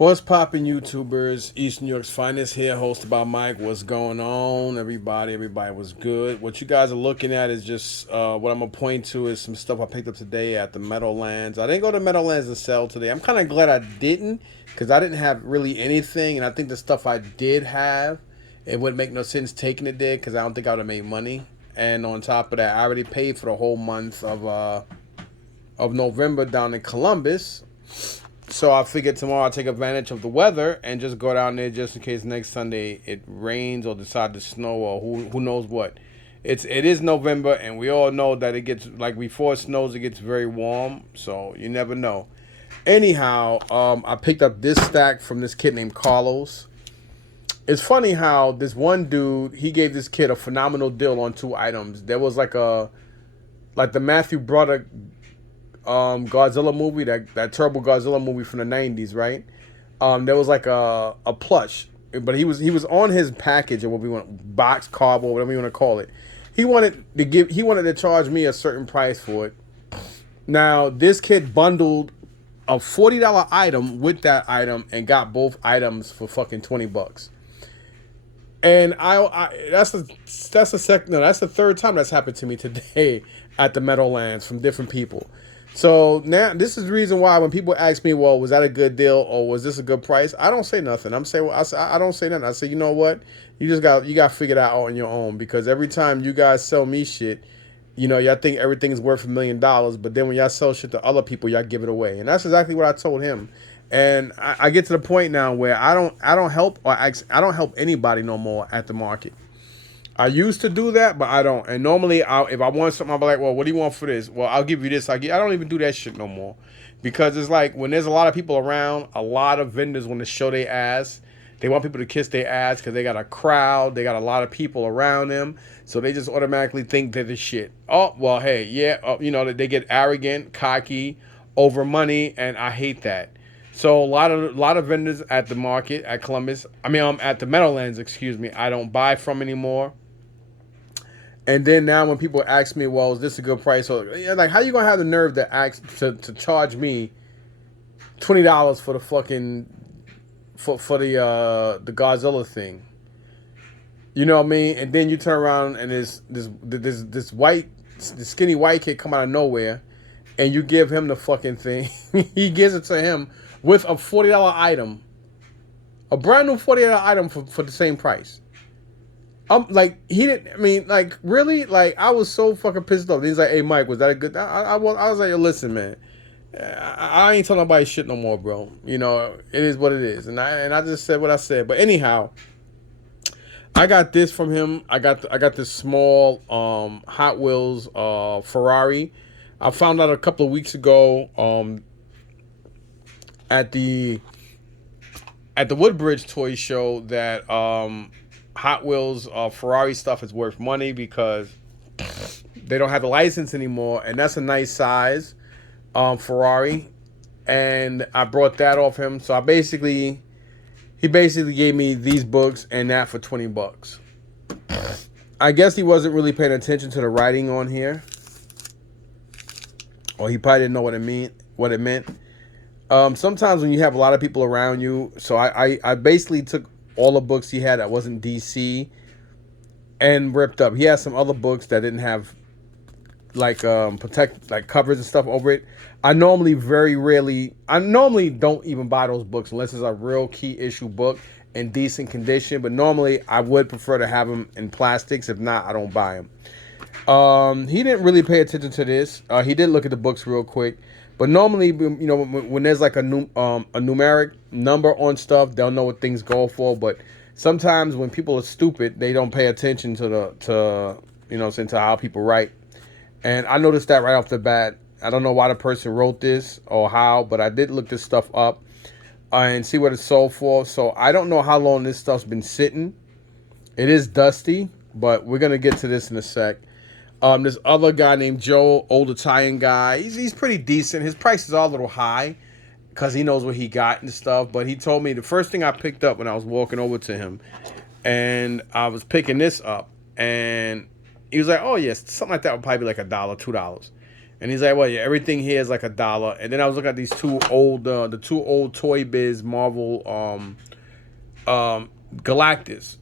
What's poppin', YouTubers? East New York's finest here, hosted by Mike. What's going on, everybody? Everybody was good. What you guys are looking at is just what I'm gonna point to is some stuff I picked up today at the Meadowlands. I didn't go to Meadowlands and sell today. I'm kind of glad I didn't because I didn't have really anything, and I think the stuff I did have, it wouldn't make no sense taking it there because I don't think I would have made money. And on top of that, I already paid for the whole month of November down in Columbus. So I figured tomorrow I'll take advantage of the weather and just go down there just in case next Sunday it rains or decide to snow or who knows what. It is November and we all know that it gets like before it snows it gets very warm, so you never know. Anyhow, I picked up this stack from this kid named Carlos. It's funny how this one dude he gave this kid a phenomenal deal on two items. There was like the Matthew Broderick Godzilla movie, that terrible Godzilla movie from the 90s, right? There was like a plush, but he was on his package or what we want, box, cardboard, whatever you want to call it. He wanted to charge me a certain price for it. Now this kid bundled a $40 item with that item and got both items for fucking $20. And that's the third time that's happened to me today at the Meadowlands from different people. So now this is the reason why when people ask me, well, was that a good deal or was this a good price? I don't say nothing. I don't say nothing. I say, you know what? You got to figure that out on your own because every time you guys sell me shit, y'all think everything's worth $1,000,000, but then when y'all sell shit to other people, y'all give it away. And that's exactly what I told him. And I get to the point now where I don't help anybody no more at the market. I used to do that, but I don't. And normally, if I want something, I'll be like, well, what do you want for this? Well, I'll give you this. I don't even do that shit no more. Because it's like, when there's a lot of people around, a lot of vendors want to show their ass. They want people to kiss their ass because they got a crowd. They got a lot of people around them. So they just automatically think they're the shit. Oh, well, hey, yeah. They get arrogant, cocky, over money, and I hate that. So a lot of vendors at the market, at Columbus, at the Meadowlands, excuse me, I don't buy from anymore. And then now when people ask me, well, is this a good price? Or like, how you gonna have the nerve to ask to charge me $20 for the fucking for the Godzilla thing? You know what I mean? And then you turn around and this skinny white kid come out of nowhere, and you give him the fucking thing. He gives it to him with a $40 item, a brand new $40 item for the same price. Like he didn't. I mean, like really, like I was so fucking pissed off. He's like, "Hey, Mike, was that a good?" I was like, "Listen, man, I ain't telling nobody shit no more, bro. It is what it is." And I just said what I said. But anyhow, I got this from him. I got this small Hot Wheels Ferrari. I found out a couple of weeks ago at the Woodbridge Toy Show that Hot Wheels Ferrari stuff is worth money because they don't have the license anymore, and that's a nice size Ferrari. And I brought that off him. So he basically gave me these books and that for $20. I guess he wasn't really paying attention to the writing on here, or he probably didn't know what it meant. Sometimes when you have a lot of people around you, so I basically took all the books he had that wasn't DC and ripped up. He has some other books that didn't have like covers and stuff over it. I normally don't even buy those books unless it's a real key issue book in decent condition, but normally I would prefer to have them in plastics. If not, I don't buy them. He didn't really pay attention to this. He did look at the books real quick. But normally, when there's like a numeric number on stuff, they'll know what things go for. But sometimes when people are stupid, they don't pay attention to how people write. And I noticed that right off the bat. I don't know why the person wrote this or how, but I did look this stuff up and see what it's sold for. So I don't know how long this stuff's been sitting. It is dusty, but we're gonna get to this in a sec. This other guy named Joe, old Italian guy. He's pretty decent. His prices are a little high because he knows what he got and stuff. But he told me the first thing I picked up when I was walking over to him, and I was picking this up, and he was like, "Oh yes, something like that would probably be like $1, $2." And he's like, well, yeah, everything here is like $1. And then I was looking at these the two old Toy Biz Marvel Galactus.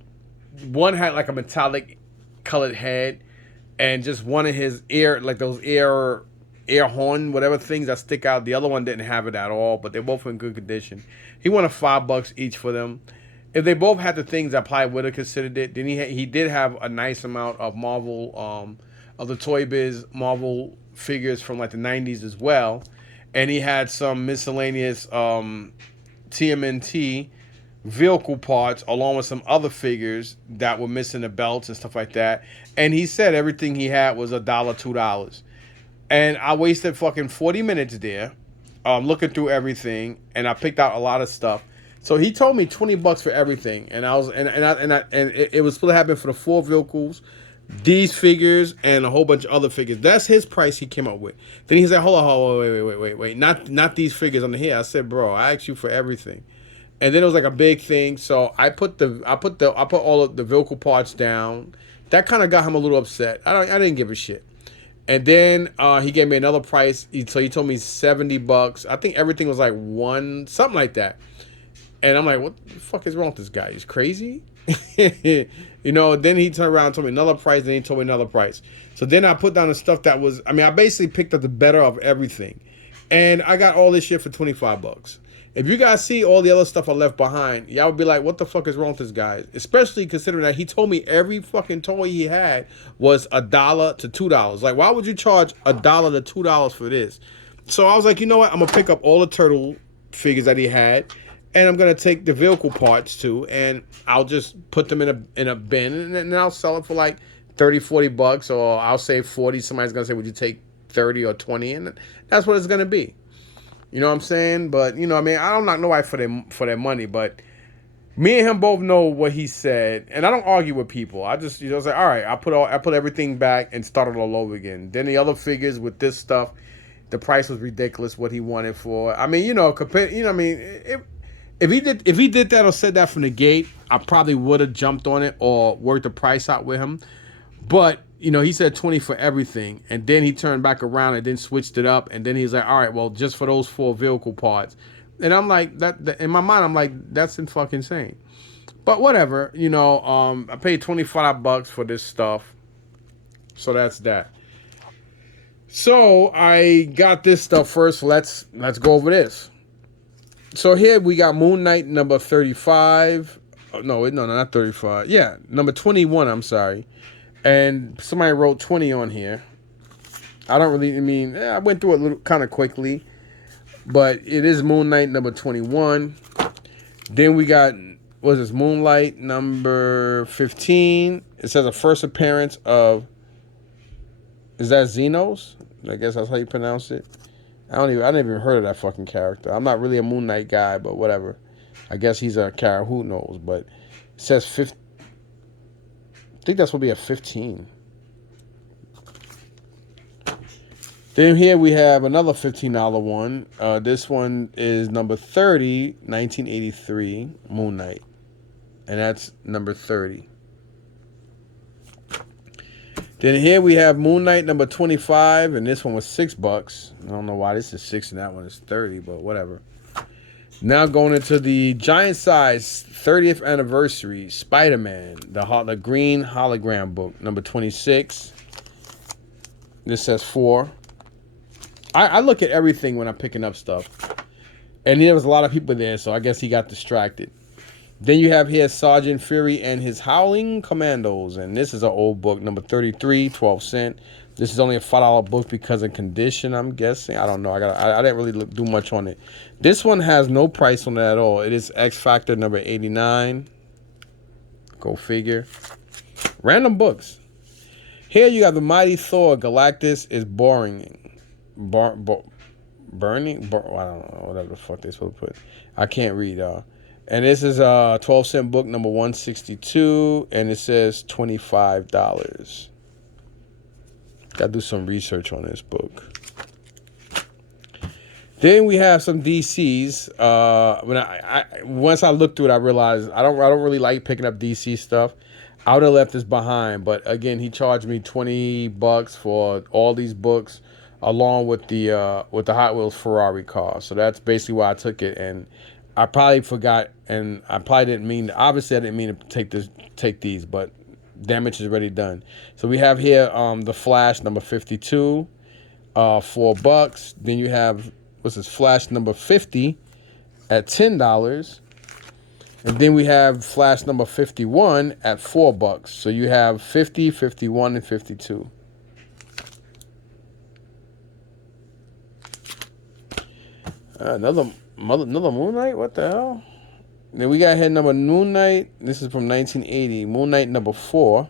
One had like a metallic colored head, and just one of his ear, like those air horn, whatever things that stick out. The other one didn't have it at all, but they're both in good condition. He wanted $5 each for them. If they both had the things, I probably would have considered it. Then he did have a nice amount of Marvel, of the Toy Biz Marvel figures from like the '90s as well, and he had some miscellaneous TMNT vehicle parts along with some other figures that were missing the belts and stuff like that. And he said everything he had was $1, $2. And I wasted fucking 40 minutes there, looking through everything, and I picked out a lot of stuff. So he told me $20 for everything, and it was supposed to happen for the 4 vehicles, these figures, and a whole bunch of other figures. That's his price he came up with. Then he said, hold on, wait, not these figures under here. I said, bro, I asked you for everything. And then it was like a big thing, so I put all of the vehicle parts down. That kind of got him a little upset. I didn't give a shit. And then he gave me another price. So he told me $70. I think everything was like something like that. And I'm like, what the fuck is wrong with this guy? He's crazy. Then he turned around and told me another price, then he told me another price. So then I put down the stuff that was, I basically picked up the better of everything. And I got all this shit for $25. If you guys see all the other stuff I left behind, y'all would be like, what the fuck is wrong with this guy? Especially considering that he told me every fucking toy he had was $1 to $2. Like, why would you charge $1 to $2 for this? So I was like, you know what? I'm going to pick up all the turtle figures that he had, and I'm going to take the vehicle parts too, and I'll just put them in a bin, and then I'll sell it for like $30-$40, or I'll say 40. Somebody's going to say, would you take 30 or 20? And that's what it's going to be. You know what I'm saying? But, I don't knock nobody for their money, but me and him both know what he said, and I don't argue with people. I just, say, all right, I put everything back and started all over again. Then the other figures with this stuff, the price was ridiculous, what he wanted for. Compared, if he did that or said that from the gate, I probably would have jumped on it or worked the price out with him. But, he said 20 for everything, and then he turned back around and then switched it up, and then he's like, all right, well, just for those 4 vehicle parts. And I'm like, that in my mind, I'm like, that's fucking insane. But whatever, I paid $25 for this stuff. So that's that. So I got this stuff first. Let's go over this. So here we got Moon Knight number 35. No, not 35. Yeah, number 21, I'm sorry. And somebody wrote 20 on here. I don't really, I went through it a little kind of quickly. But it is Moon Knight number 21. Then we got, what is this, Moonlight number 15. It says a first appearance of, is that Xenos? I guess that's how you pronounce it. I never even heard of that fucking character. I'm not really a Moon Knight guy, but whatever. I guess he's a character, who knows. But it says 15. I think that's going to be a 15. Then here we have another $15 one. This one is number 30, 1983, Moon Knight. And that's number 30. Then here we have Moon Knight number 25, and this one was $6. I don't know why this is 6 and that one is 30, but whatever. Now going into the giant size 30th anniversary Spider-Man, the green hologram book, number 26. This says 4. I look at everything when I'm picking up stuff. And there was a lot of people there, so I guess he got distracted. Then you have here Sergeant Fury and his Howling Commandos. And this is an old book, number 33, 12 cents. This is only a $5 book because of condition, I'm guessing. I don't know. I didn't really do much on it. This one has no price on it at all. It is X Factor number 89. Go figure. Random books. Here you got the Mighty Thor. Galactus is boring. Burning? I don't know. Whatever the fuck they supposed to put. I can't read, And this is a 12-cent book, number 162, and it says $25. Gotta do some research on this book. Then we have some DCs. Once I looked through it, I realized I don't really like picking up DC stuff. I would have left this behind, but again, he charged me $20 for all these books. along with the Hot Wheels Ferrari car. So that's basically why I took it, and I probably forgot, and I probably didn't mean. Obviously, I didn't mean to take these, but damage is already done. So we have here the Flash number 52, $4. Then you have what's this Flash number 50 at $10. And then we have Flash number 51 at $4. So you have 50, 51, and 52. Another Moon Knight? What the hell? Then we got here number Moon Knight. This is from 1980. Moon Knight number 4.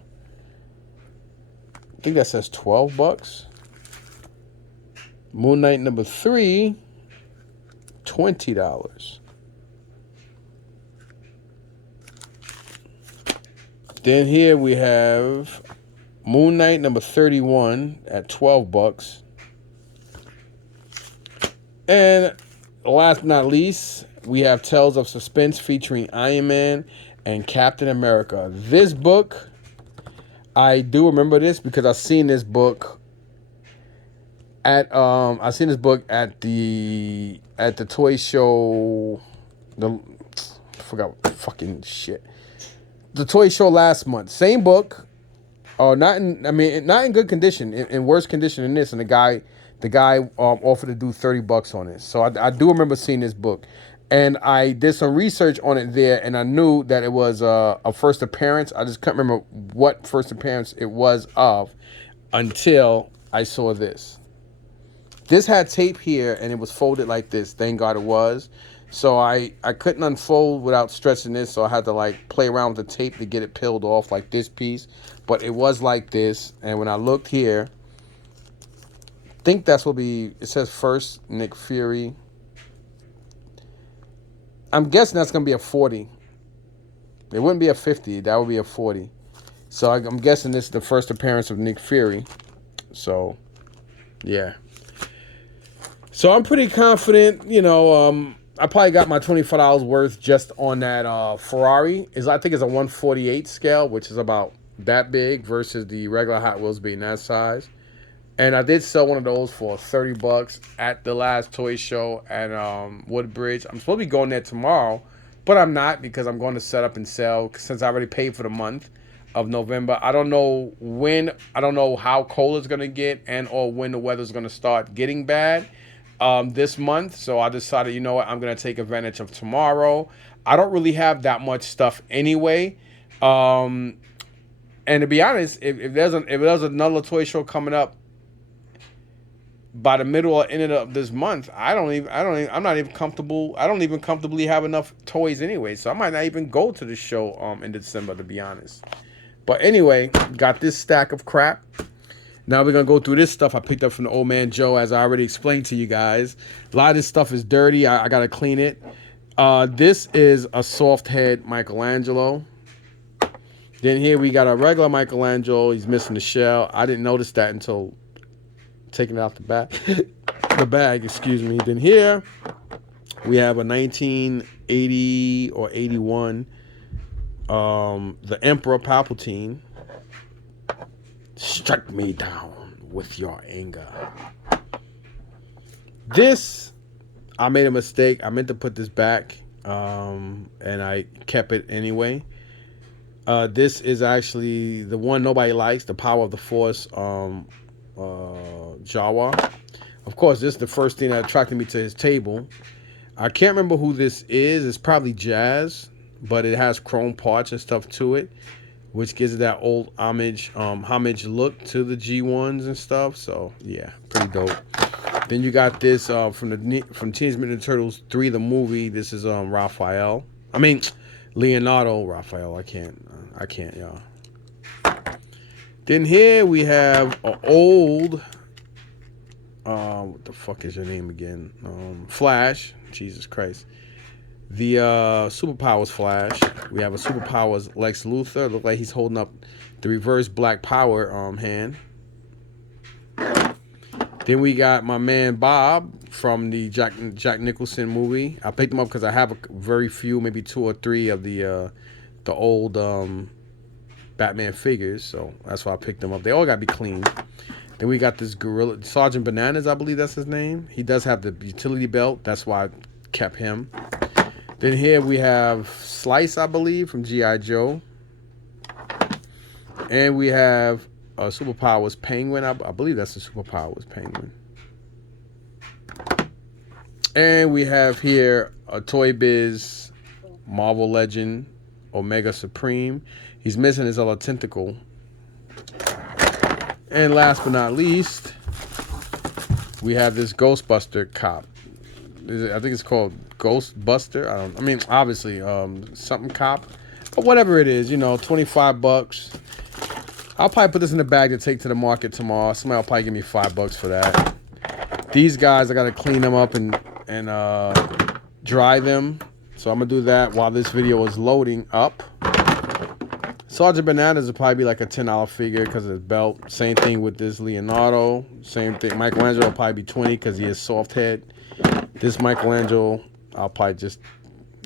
I think that says $12. Moon Knight number 3, $20. Then here we have Moon Knight number 31 at $12. And last but not least, we have Tales of Suspense featuring Iron Man and Captain America. This book, I do remember this because I've seen this book at the toy show. I forgot fucking shit. The toy show last month. Same book. Not in good condition. In worse condition than this. And the guy offered to do $30 on it. So I do remember seeing this book. And I did some research on it there, and I knew that it was a first appearance. I just can't remember what first appearance it was of until I saw this. This had tape here, and it was folded like this. Thank God it was. So I couldn't unfold without stretching this, so I had to like play around with the tape to get it peeled off like this piece. But it was like this, and when I looked here, I think that's what it says first Nick Fury. I'm guessing that's going to be a 40. It wouldn't be a 50. That would be a 40. So I'm guessing this is the first appearance of Nick Fury. So, yeah. So I'm pretty confident, I probably got my $25 worth just on that Ferrari. I think it's a 148 scale, which is about that big versus the regular Hot Wheels being that size. And I did sell one of those for $30 at the last toy show at Woodbridge. I'm supposed to be going there tomorrow, but I'm not because I'm going to set up and sell since I already paid for the month of November. I don't know how cold it's going to get or when the weather's going to start getting bad this month. So I decided, you know what, I'm going to take advantage of tomorrow. I don't really have that much stuff anyway. And to be honest, if there's another toy show coming up by the middle or end of this month, I'm not even comfortable. I don't even comfortably have enough toys anyway. So I might not even go to the show in December, to be honest. But anyway, got this stack of crap. Now we're going to go through this stuff I picked up from the Old Man Joe, as I already explained to you guys. A lot of this stuff is dirty. I got to clean it. This is a soft head Michelangelo. Then here we got a regular Michelangelo. He's missing the shell. I didn't notice that until taking it out the bag. Excuse me. Then here we have a 1980 or 81, the Emperor Palpatine. Strike me down with your anger. This, I made a mistake. I meant to put this back, and I kept it anyway. This is actually the one nobody likes, the Power of the Force, Jawa. Of course, this is the first thing that attracted me to his table. I can't remember who this is. It's probably Jazz, but it has chrome parts and stuff to it, which gives it that old homage look to the G1s and stuff. So yeah, pretty dope. Then you got this from Teenage Mutant Ninja Turtles 3, the movie. This is Leonardo Raphael. I can't, y'all. Then here we have an old, what the fuck is your name again? Flash. Jesus Christ. The Superpowers Flash. We have a Superpowers Lex Luthor. Look like he's holding up the reverse Black Power hand. Then we got my man Bob from the Jack Nicholson movie. I picked him up because I have very few, maybe 2 or 3 of the old Batman figures, so that's why I picked them up. They all gotta be clean. Then we got this gorilla, Sergeant Bananas, I believe that's his name. He does have the utility belt. That's why I kept him. Then here we have Slice, I believe, from G.I. Joe. And we have Superpowers Penguin. I believe that's the Superpowers Penguin. And we have here a Toy Biz Marvel Legend Omega Supreme. He's missing his other tentacle. And last but not least, we have this Ghostbuster cop. I think it's called Ghostbuster. I mean, obviously, something cop. But whatever it is, 25 bucks. I'll probably put this in the bag to take to the market tomorrow. Somebody will probably give me $5 for that. These guys, I got to clean them up and dry them. So I'm going to do that while this video is loading up. Sergeant Bananas will probably be like a $10 figure because of his belt. Same thing with this Leonardo. Same thing. Michelangelo will probably be $20 because he is soft head. This Michelangelo, I'll probably just,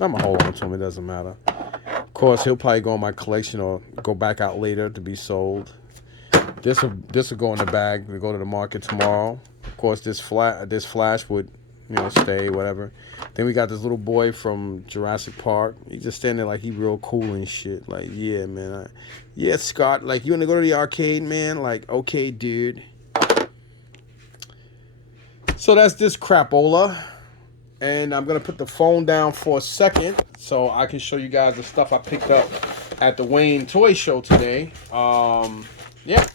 I'm going to hold on to him. It doesn't matter. Of course, he'll probably go in my collection or go back out later to be sold. This will go in the bag to go to the market tomorrow. Of course, this Flash would, stay, whatever. Then we got this little boy from Jurassic Park. He just standing there like he real cool and shit. Like, yeah, man. Yeah, Scott, like, you want to go to the arcade, man? Like, okay, dude. So that's this crapola. And I'm going to put the phone down for a second so I can show you guys the stuff I picked up at the Wayne Toy Show today. Yeah.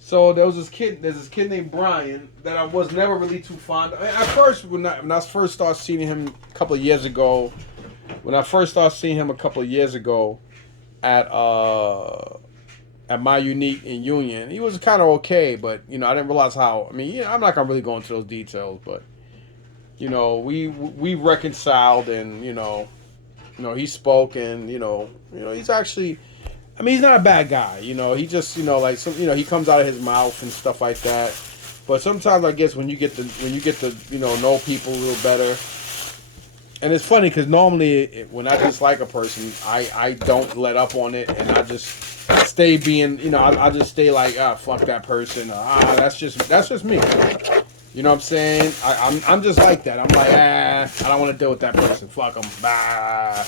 So there's this kid named Brian that I was never really too fond of. At first, when I first started seeing him a couple of years ago, at My Unique in Union, he was kind of okay, but I didn't realize how. I mean, I'm not gonna really go into those details, but we reconciled, and he spoke, and he's actually. I mean, he's not a bad guy, he just, like some, he comes out of his mouth and stuff like that. But sometimes I guess when you get to, know people a little better. And it's funny because normally when I dislike a person, I don't let up on it, and I just stay being, I just stay like, fuck that person. That's just me. You know what I'm saying? I'm just like that. I'm like, I don't want to deal with that person. Fuck them. Bah.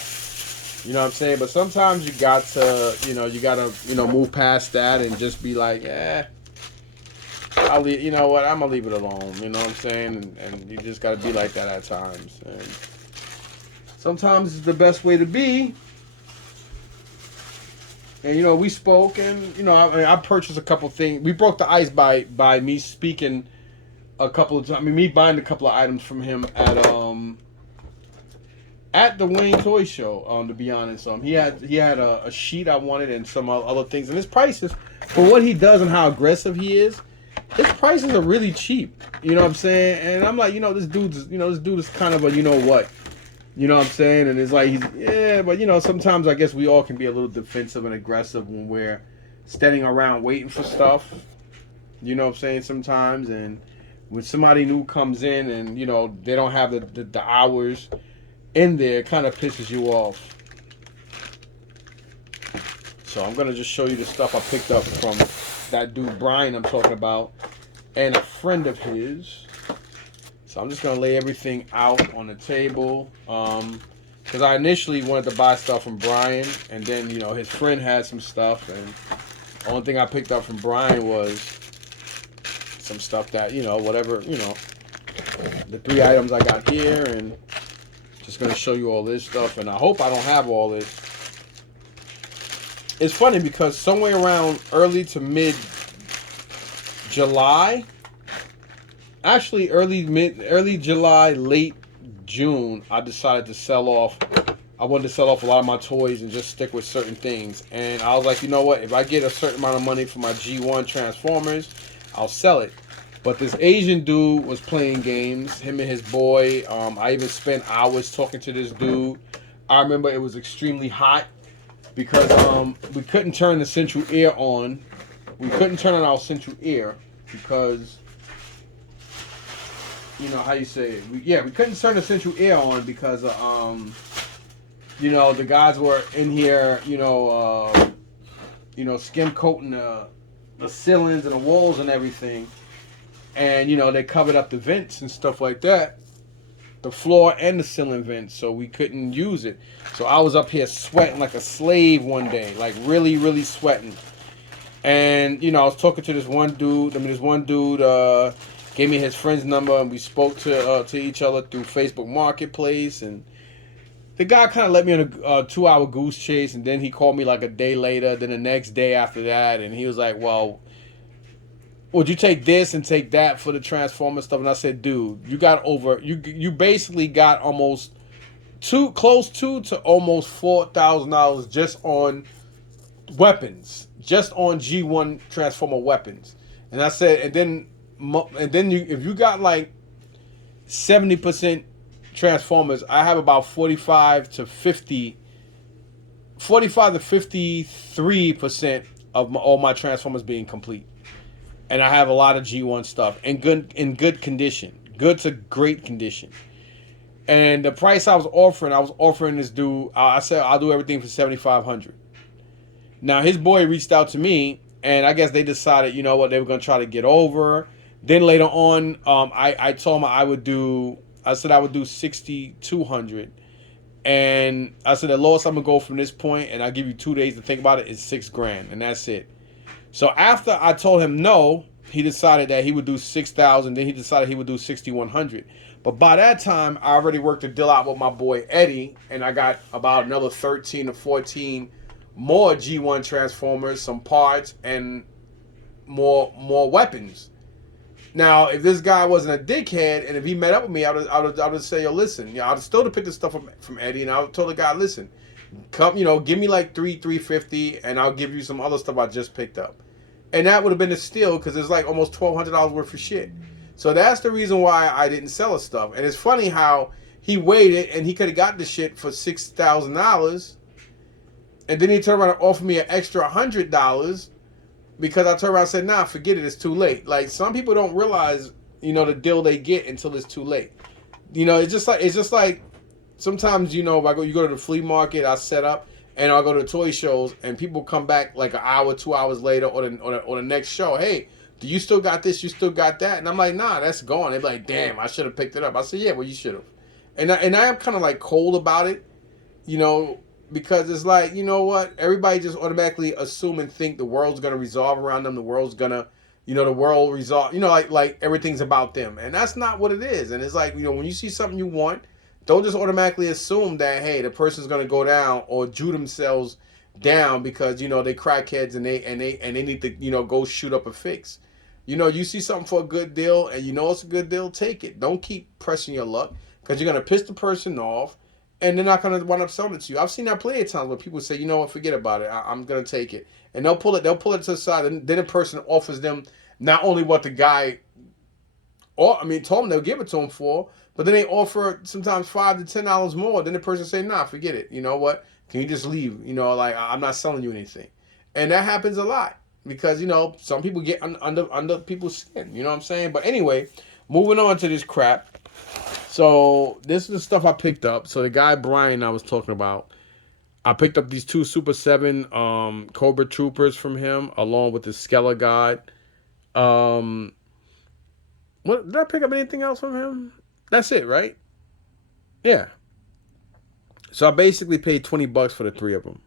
You know what I'm saying? But sometimes you got to, move past that and just be like, I'll leave, you know what? I'm going to leave it alone. You know what I'm saying? And you just got to be like that at times. And sometimes it's the best way to be. And, we spoke, and, I purchased a couple things. We broke the ice by me speaking a couple of times. I mean, me buying a couple of items from him at the Wayne Toy Show, to be honest. He had a sheet I wanted and some other things. And his prices, for what he does and how aggressive he is, his prices are really cheap. You know what I'm saying? And I'm like, this dude is kind of a what. You know what I'm saying? And it's like, but sometimes I guess we all can be a little defensive and aggressive when we're standing around waiting for stuff. You know what I'm saying? Sometimes. And when somebody new comes in and, they don't have the hours in there, it kind of pisses you off. So I'm going to just show you the stuff I picked up from that dude Brian I'm talking about and a friend of his. So I'm just going to lay everything out on the table. Because I initially wanted to buy stuff from Brian, and then, his friend had some stuff, and the only thing I picked up from Brian was some stuff that, whatever, the 3 items I got here, and just going to show you all this stuff, and I hope I don't have all this. It's funny because somewhere around early to mid July, actually early July, late June, I decided to sell off. I wanted to sell off a lot of my toys and just stick with certain things. And I was like, you know what? If I get a certain amount of money for my G1 Transformers, I'll sell it. But this Asian dude was playing games, him and his boy. I even spent hours talking to this dude. I remember it was extremely hot because we couldn't turn the central air on. We couldn't turn on our central air because, how you say it? We couldn't turn the central air on because, the guys were in here, skim coating the ceilings and the walls and everything. And you know, they covered up the vents and stuff like that, the floor and the ceiling vents, so we couldn't use it. So I was up here sweating like a slave one day, like really, really sweating. And you know, I was talking to this one dude. This one dude gave me his friend's number, and we spoke to each other through Facebook Marketplace. And the guy kind of let me on a 2-hour goose chase, and then he called me like a day later, then the next day after that, and he was like, "Well, would you take this and take that for the Transformer stuff?" And I said, "Dude, you basically got almost close to almost $4,000 just on weapons, just on G1 Transformer weapons." And I said, and then if you got like 70% Transformers, I have about 45 to 53% of all my Transformers being complete. And I have a lot of G1 stuff in good condition, good to great condition. And the price I was offering this dude, I said I'll do everything for $7,500. Now his boy reached out to me, and I guess they decided, you know what, they were gonna try to get over. Then later on, I told him I would do 6,200, and I said the lowest I'm gonna go from this point, and I'll give you 2 days to think about it, is $6,000, and that's it. So after I told him no, he decided that he would do 6,000. Then he decided he would do 6,100. But by that time, I already worked a deal out with my boy Eddie, and I got about another 13 or 14 more G1 Transformers, some parts, and more weapons. Now, if this guy wasn't a dickhead, and if he met up with me, I would say, yo, listen, you know, I'd still have picked this stuff from Eddie, and I would tell the guy, listen, come, you know, give me like $350, and I'll give you some other stuff I just picked up. And that would have been a steal, because it's like almost $1,200 worth of shit. So that's the reason why I didn't sell his stuff. And it's funny how he waited, and he could have got the shit for $6,000, and then he turned around and offered me an extra $100, because I turned around and said, nah, forget it, it's too late. Like, some people don't realize, you know, the deal they get until it's too late. You know, it's just like sometimes, you know, if you go to the flea market, I set up, and I'll go to the toy shows, and people come back like an hour, 2 hours later, or the next show. Hey, do you still got this? You still got that? And I'm like, nah, that's gone. They're like, damn, I should have picked it up. I said, yeah, well, you should have. And I am kind of like cold about it, you know, because it's like, you know what? Everybody just automatically assume and think the world's gonna resolve around them. The world's gonna, you know, the world resolve. You know, like everything's about them, and that's not what it is. And it's like, you know, when you see something you want, don't just automatically assume that, hey, the person's gonna go down or Jew themselves down because, you know, they crackheads and they need to, you know, go shoot up a fix. You know, you see something for a good deal and you know it's a good deal, take it. Don't keep pressing your luck, because you're gonna piss the person off, and they're not gonna wind up selling it to you. I've seen that plenty of times where people say, you know what, forget about it. I'm gonna take it, and they'll pull it to the side, and then the person offers them not only what the guy, told them they'll give it to him for, but then they offer sometimes $5 to $10 more. Then the person say, nah, forget it. You know what? Can you just leave? You know, like, I'm not selling you anything. And that happens a lot because, you know, some people get under people's skin. You know what I'm saying? But anyway, moving on to this crap. So this is the stuff I picked up. So the guy Brian I was talking about, I picked up these two Super 7 Cobra Troopers from him, along with the Skella God. What did I pick up anything else from him? That's it, right? Yeah. So I basically paid $20 for the three of them.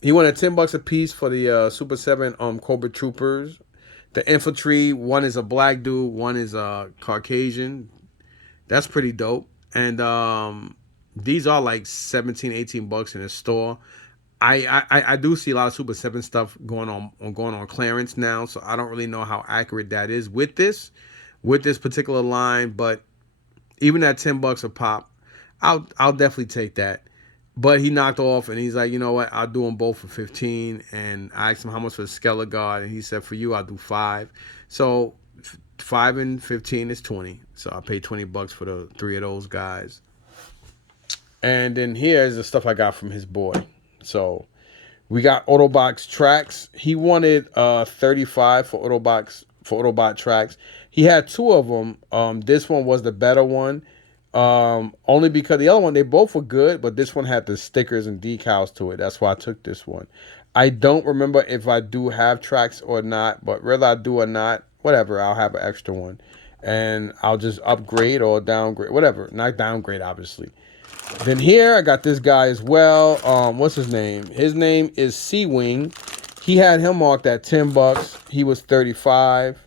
He wanted $10 a piece for the Super 7 Cobra Troopers. The infantry, one is a black dude, one is a Caucasian. That's pretty dope. And these are like $17-18 in the store. I do see a lot of Super 7 stuff going on clearance now, so I don't really know how accurate that is with this particular line, but even at $10 a pop, I'll definitely take that. But he knocked off, and he's like, you know what, I'll do them both for 15. And I asked him how much for the Skella Guard, and he said, for you, I'll do 5. So 5 and 15 is 20. So I paid $20 for the three of those guys. And then here's the stuff I got from his boy. So we got Autobots tracks. He wanted 35 for Autobot tracks. He had two of them. This one was the better one. Only because the other one, they both were good, but this one had the stickers and decals to it. That's why I took this one. I don't remember if I do have tracks or not, but whether I do or not, whatever, I'll have an extra one. And I'll just upgrade or downgrade, whatever. Not downgrade, obviously. Then here, I got this guy as well. What's his name? His name is Sea Wing. He had him marked at $10. He was 35.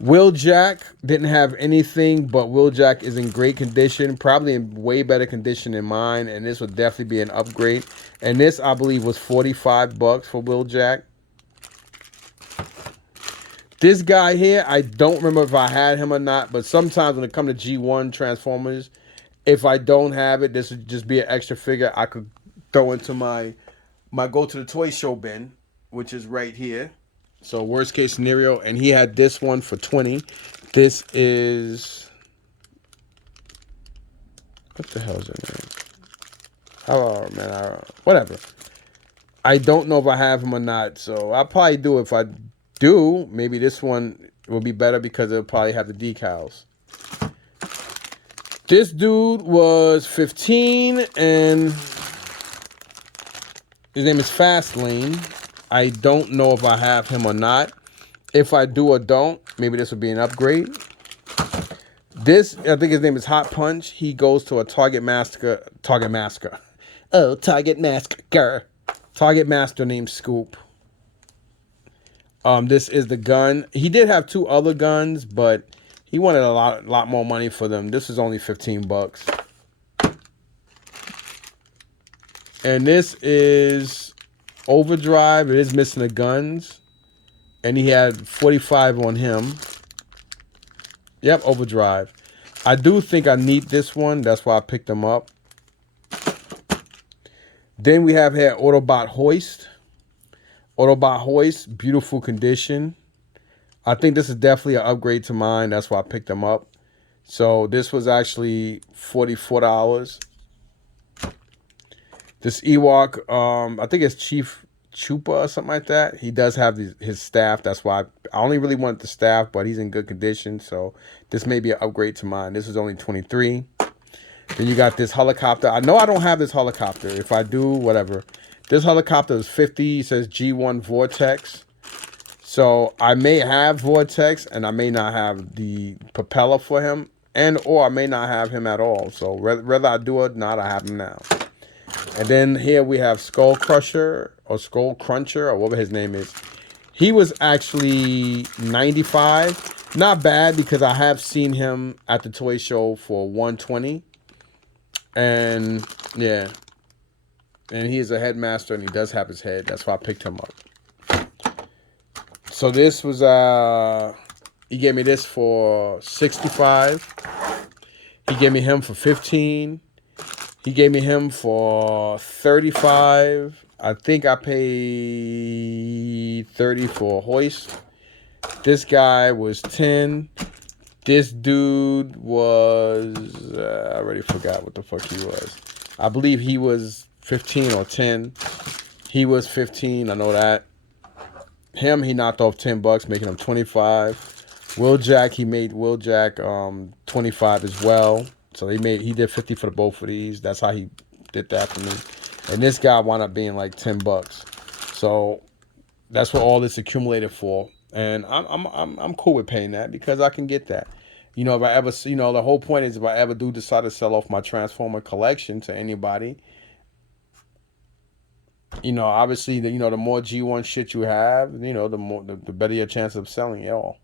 Will Jack didn't have anything, but Will Jack is in great condition, probably in way better condition than mine, and this would definitely be an upgrade. And this, I believe, was $45 for Will Jack. This guy here, I don't remember if I had him or not, but sometimes when it comes to G1 Transformers, if I don't have it, this would just be an extra figure I could throw into my go to the toy show bin, which is right here. So worst case scenario, and he had this one for 20. This is, what the hell is it, man? Oh man, whatever. I don't know if I have him or not, so I'll probably do it. If I do, maybe this one will be better because it'll probably have the decals. This dude was 15, and his name is Fastlane. I don't know if I have him or not. If I do or don't, maybe this would be an upgrade. This, I think his name is Hot Punch. He goes to a Target Master. Oh, Target Master. Target Master named Scoop. This is the gun. He did have two other guns, but he wanted a lot more money for them. This is only $15. And this is Overdrive. It is missing the guns. And he had 45 on him. Yep, Overdrive. I do think I need this one. That's why I picked him up. Then we have here Autobot Hoist. Autobot Hoist, beautiful condition. I think this is definitely an upgrade to mine. That's why I picked them up. So this was actually $44. This Ewok, I think it's Chief Chupa or something like that. He does have his staff. That's why I only really wanted the staff, but he's in good condition. So this may be an upgrade to mine. This is only 23. Then you got this helicopter. I know I don't have this helicopter. If I do, whatever. This helicopter is 50. It says G1 Vortex. So I may have Vortex and I may not have the propeller for him. And or I may not have him at all. So whether I do it or not, I have him now. And then here we have Skull Crusher or Skull Cruncher or whatever his name is. He was actually 95. Not bad because I have seen him at the toy show for 120. And yeah. And he is a headmaster and he does have his head. That's why I picked him up. So this was he gave me this for 65. He gave me him for 15. He gave me him for 35. I think I paid 30 for Hoist. This guy was 10. This dude was, I already forgot what the fuck he was. I believe he was 15 or 10. He was 15, I know that. Him, he knocked off $10, making him 25. Will Jack, he made Will Jack 25 as well. So he did 50 for the both of these. That's how he did that for me. And this guy wound up being like $10. So that's what all this accumulated for. And I'm cool with paying that because I can get that. You know, if I ever, you know, the whole point is if I ever do decide to sell off my Transformer collection to anybody, you know, obviously, the more G1 shit you have, you know, the better your chance of selling it all.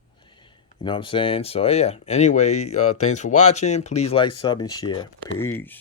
You know what I'm saying? So, yeah. Anyway, thanks for watching. Please like, sub, and share. Peace.